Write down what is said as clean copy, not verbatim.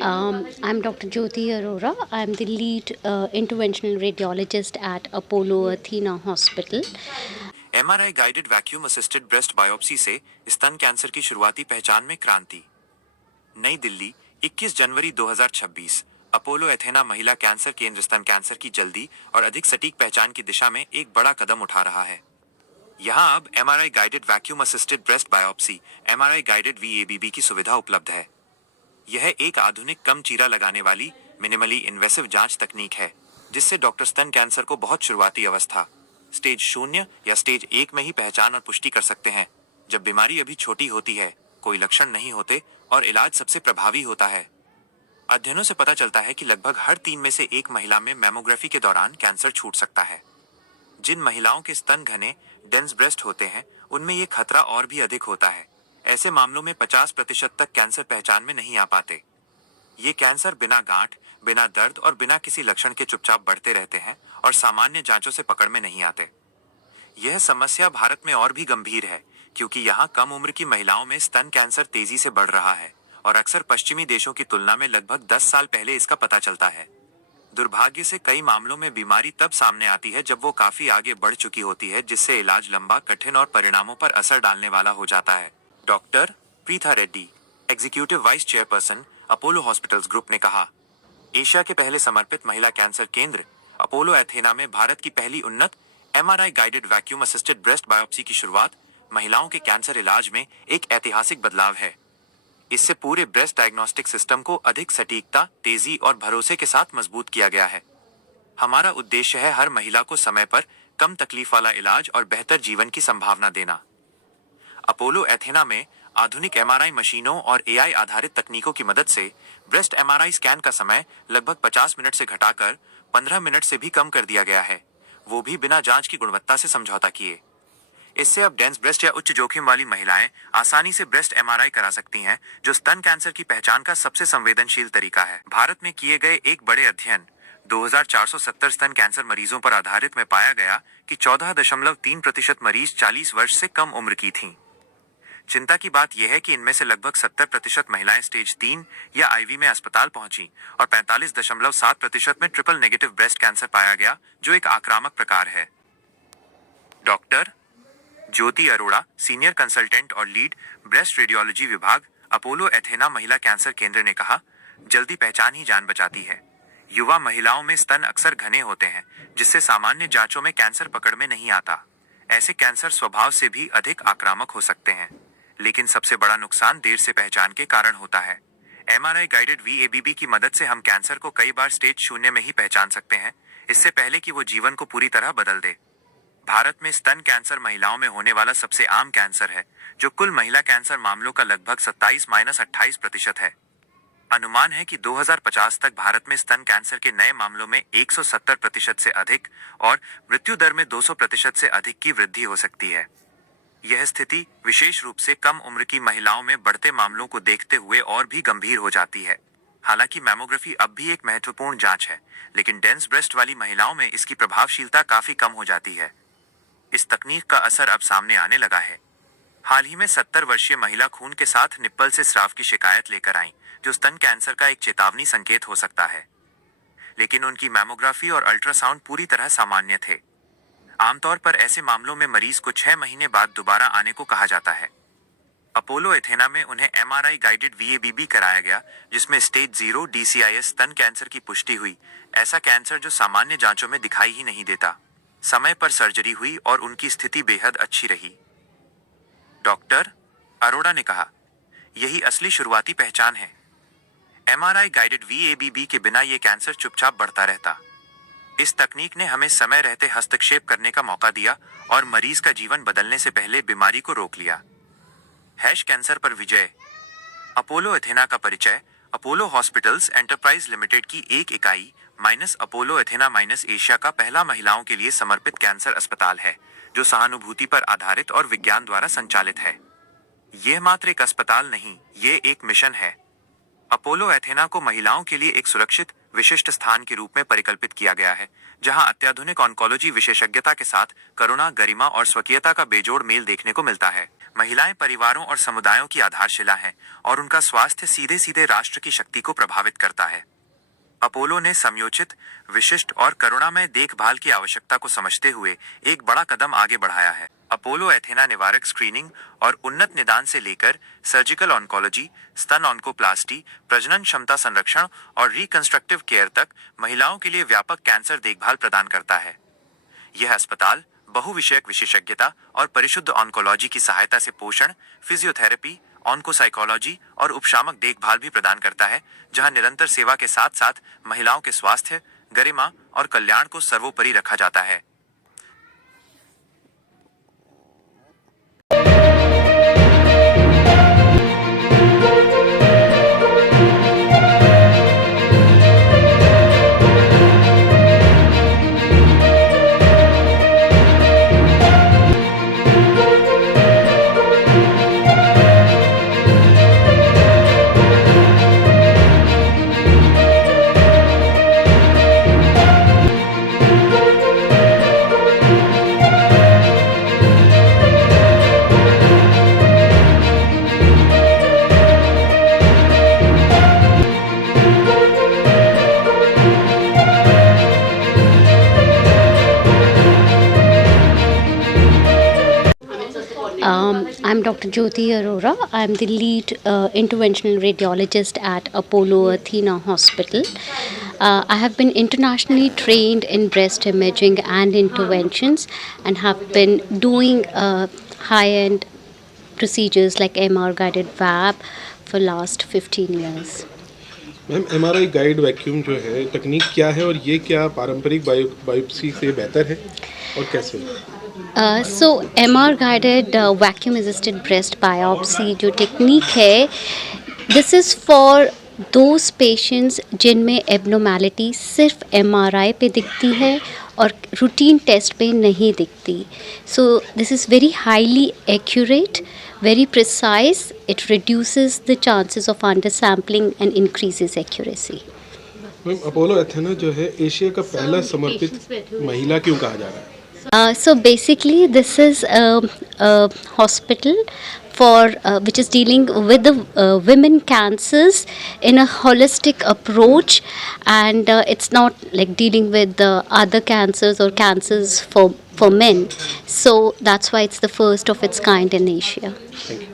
I'm Dr. Jyoti Arora. I'm the lead interventional radiologist at Apollo Athena Hospital. MRI guided vacuum assisted breast biopsy से स्तन cancer की शुरुआती पहचान में क्रांति। नई दिल्ली, 21 जनवरी 2026। अपोलो एथेना महिला कैंसर केंद्र स्तन कैंसर की जल्दी और अधिक सटीक पहचान की दिशा में एक बड़ा कदम उठा रहा है। यहाँ अब MRI guided vacuum assisted breast biopsy MRI guided VABB की सुविधा उपलब्ध है। यह एक आधुनिक कम चीरा लगाने वाली मिनिमली इन्वेसिव जांच तकनीक है, जिससे डॉक्टर स्तन कैंसर को बहुत शुरुआती अवस्था स्टेज 0 या स्टेज 1 में ही पहचान और पुष्टि कर सकते हैं, जब बीमारी अभी छोटी होती है, कोई लक्षण नहीं होते और इलाज सबसे प्रभावी होता है। अध्ययनों से पता चलता है कि लगभग हर 3 में से 1 महिला में मैमोग्राफी के दौरान कैंसर छूट सकता है। जिन महिलाओं के स्तन घने डेंस ब्रेस्ट होते हैं, उनमें ये खतरा और भी अधिक होता है। ऐसे मामलों में 50% तक कैंसर पहचान में नहीं आ पाते। ये कैंसर बिना गांठ, बिना दर्द और बिना किसी लक्षण के चुपचाप बढ़ते रहते हैं और सामान्य जांचों से पकड़ में नहीं आते। यह समस्या भारत में और भी गंभीर है, क्योंकि यहाँ कम उम्र की महिलाओं में स्तन कैंसर तेजी से बढ़ रहा है और अक्सर पश्चिमी देशों की तुलना में लगभग 10 साल पहले इसका पता चलता है। दुर्भाग्य से कई मामलों में बीमारी तब सामने आती है जब वो काफी आगे बढ़ चुकी होती है, जिससे इलाज लंबा, कठिन और परिणामों पर असर डालने वाला हो जाता है। Doctor Preetha Reddy, executive vice chairperson, Apollo hospitals group ने कहा, एशिया के पहले समर्पित महिला कैंसर केंद्र अपोलो एथेना में भारत की पहली उन्नत MRI guided vacuum assisted breast biopsy की शुरुआत महिलाओं के कैंसर इलाज में एक ऐतिहासिक बदलाव है। इससे पूरे ब्रेस्ट डायग्नोस्टिक सिस्टम को अधिक सटीकता, तेजी और भरोसे के साथ मजबूत किया गया है। हमारा उद्देश्य है हर महिला को समय पर कम तकलीफ वाला इलाज और बेहतर जीवन की संभावना देना। अपोलो एथेना में आधुनिक एमआरआई मशीनों और एआई आधारित तकनीकों की मदद से ब्रेस्ट एमआरआई स्कैन का समय लगभग 50 मिनट से घटाकर 15 मिनट से भी कम कर दिया गया है, वो भी बिना जांच की गुणवत्ता से समझौता किए। इससे अब डेंस ब्रेस्ट या उच्च जोखिम वाली महिलाएं आसानी से ब्रेस्ट एमआरआई करा सकती हैं, जो स्तन कैंसर की पहचान का सबसे संवेदनशील तरीका है। भारत में किए गए एक बड़े अध्ययन 2470 स्तन कैंसर मरीजों पर आधारित में पाया गया कि 14.3% मरीज 40 वर्ष से कम उम्र की थीं। चिंता की बात यह है कि इनमें से लगभग 70% महिलाएं स्टेज 3 या आईवी में अस्पताल पहुंची और 45.7% में ट्रिपल नेगेटिव ब्रेस्ट कैंसर पाया गया, जो एक आक्रामक प्रकार है। डॉक्टर ज्योति अरोड़ा, सीनियर कंसल्टेंट और लीड ब्रेस्ट रेडियोलॉजी विभाग, अपोलो एथेना महिला कैंसर केंद्र ने कहा, जल्दी पहचान ही जान बचाती है। युवा महिलाओं में स्तन अक्सर घने होते हैं, जिससे सामान्य जांचों में कैंसर पकड़ में नहीं आता। ऐसे कैंसर स्वभाव से भी अधिक आक्रामक हो सकते हैं, लेकिन सबसे बड़ा नुकसान देर से पहचान के कारण होता है। एमआरआई गाइडेड वीएबीबी की मदद से हम कैंसर को कई बार स्टेज 0 में ही पहचान सकते हैं, इससे पहले कि वो जीवन को पूरी तरह बदल दे। भारत में स्तन कैंसर महिलाओं में होने वाला सबसे आम कैंसर है, जो कुल महिला कैंसर मामलों का लगभग 27-28% है। अनुमान है कि 2050 तक भारत में स्तन कैंसर के नए मामलों में 170% से अधिक और मृत्यु दर में 200% से अधिक की वृद्धि हो सकती है। यह स्थिति विशेष रूप से कम उम्र की महिलाओं में बढ़ते मामलों को देखते हुए और भी गंभीर हो जाती है। हालांकि मैमोग्राफी अब भी एक महत्वपूर्ण जांच है, लेकिन डेंस ब्रेस्ट वाली महिलाओं में इसकी प्रभावशीलता काफी कम हो जाती है। इस तकनीक का असर अब सामने आने लगा है। हाल ही में 70 वर्षीय महिला खून के साथ निप्पल से स्राव की शिकायत लेकर आई, जो स्तन कैंसर का एक चेतावनी संकेत हो सकता है। लेकिन उनकी मैमोग्राफी और अल्ट्रासाउंड पूरी तरह सामान्य थे। आमतौर पर ऐसे मामलों में मरीज को 6 महीने बाद दोबारा आने को कहा जाता है। अपोलो एथेना में उन्हें एमआरआई गाइडेड वीएबीबी कराया गया, जिसमें स्टेज 0 डीसीआईएस स्तन कैंसर की पुष्टि हुई, ऐसा कैंसर जो सामान्य जांचों में दिखाई ही नहीं देता। समय पर सर्जरी हुई और उनकी स्थिति बेहद अच्छी रही। डॉक्टर अरोड़ा ने कहा, यही असली शुरुआती पहचान है। एमआरआई गाइडेड वीएबीबी के बिना ये कैंसर चुपचाप बढ़ता रहता। इस तकनीक ने हमें समय रहते हस्तक्षेप करने का मौका दिया और मरीज का जीवन बदलने से पहले बीमारी को रोक लिया। कैंसर पर विजय। अपोलो एथेना का परिचय। अपोलो हॉस्पिटल्स एंटरप्राइज लिमिटेड की एक इकाई अपोलो एथेना एशिया का पहला महिलाओं के लिए समर्पित कैंसर अस्पताल है, जो सहानुभूति पर आधारित और विज्ञान द्वारा संचालित है। यह मात्र एक अस्पताल नहीं, ये एक मिशन है। अपोलो एथेना को महिलाओं के लिए एक सुरक्षित, विशिष्ट स्थान के रूप में परिकल्पित किया गया है, जहां अत्याधुनिक ऑन्कोलॉजी विशेषज्ञता के साथ करुणा, गरिमा और स्वकीयता का बेजोड़ मेल देखने को मिलता है। महिलाएं परिवारों और समुदायों की आधारशिला हैं और उनका स्वास्थ्य सीधे सीधे राष्ट्र की शक्ति को प्रभावित करता है। अपोलो ने समयोचित, विशिष्ट और करुणामय देखभाल की आवश्यकता को समझते हुए एक बड़ा कदम आगे बढ़ाया है। अपोलो एथेना निवारक स्क्रीनिंग और उन्नत निदान से लेकर सर्जिकल ऑन्कोलॉजी, स्तन ऑन्कोप्लास्टी, प्रजनन क्षमता संरक्षण और रिकंस्ट्रक्टिव केयर तक महिलाओं के लिए व्यापक कैंसर देखभाल प्रदान करता है। यह अस्पताल बहुविषयक विशेषज्ञता और परिशुद्ध ऑन्कोलॉजी की सहायता से पोषण, फिजियोथेरेपी, ऑन्कोसाइकोलॉजी और उपशामक देखभाल भी प्रदान करता है, जहां निरंतर सेवा के साथ साथ महिलाओं के स्वास्थ्य, गरिमा और कल्याण को सर्वोपरि रखा जाता है। I'm Dr. Jyoti Arora. I'm the lead interventional radiologist at Apollo Athena Hospital. I have been internationally trained in breast imaging and interventions and have been doing high-end procedures like MR guided VAB for last 15 years. Ma'am MRI guide vacuum जो है तकनीक क्या है और ये क्या पारंपरिक biopsy से बेहतर है और कैसे? So MR guided vacuum assisted breast biopsy जो टेक्निक है, this is for those patients जिनमें एबनॉर्मैलिटी सिर्फ MRI पे दिखती है और रूटीन टेस्ट पे नहीं दिखती. So this is very highly accurate, very precise. It reduces the chances of undersampling and increases accuracy. Ma'am Apollo Athena जो है एशिया का पहला समर्पित महिला क्यों कहा जा रहा है? So basically, this is a hospital for which is dealing with the women cancers in a holistic approach, and it's not like dealing with the other cancers or cancers for men. So that's why it's the first of its kind in Asia. Thank you.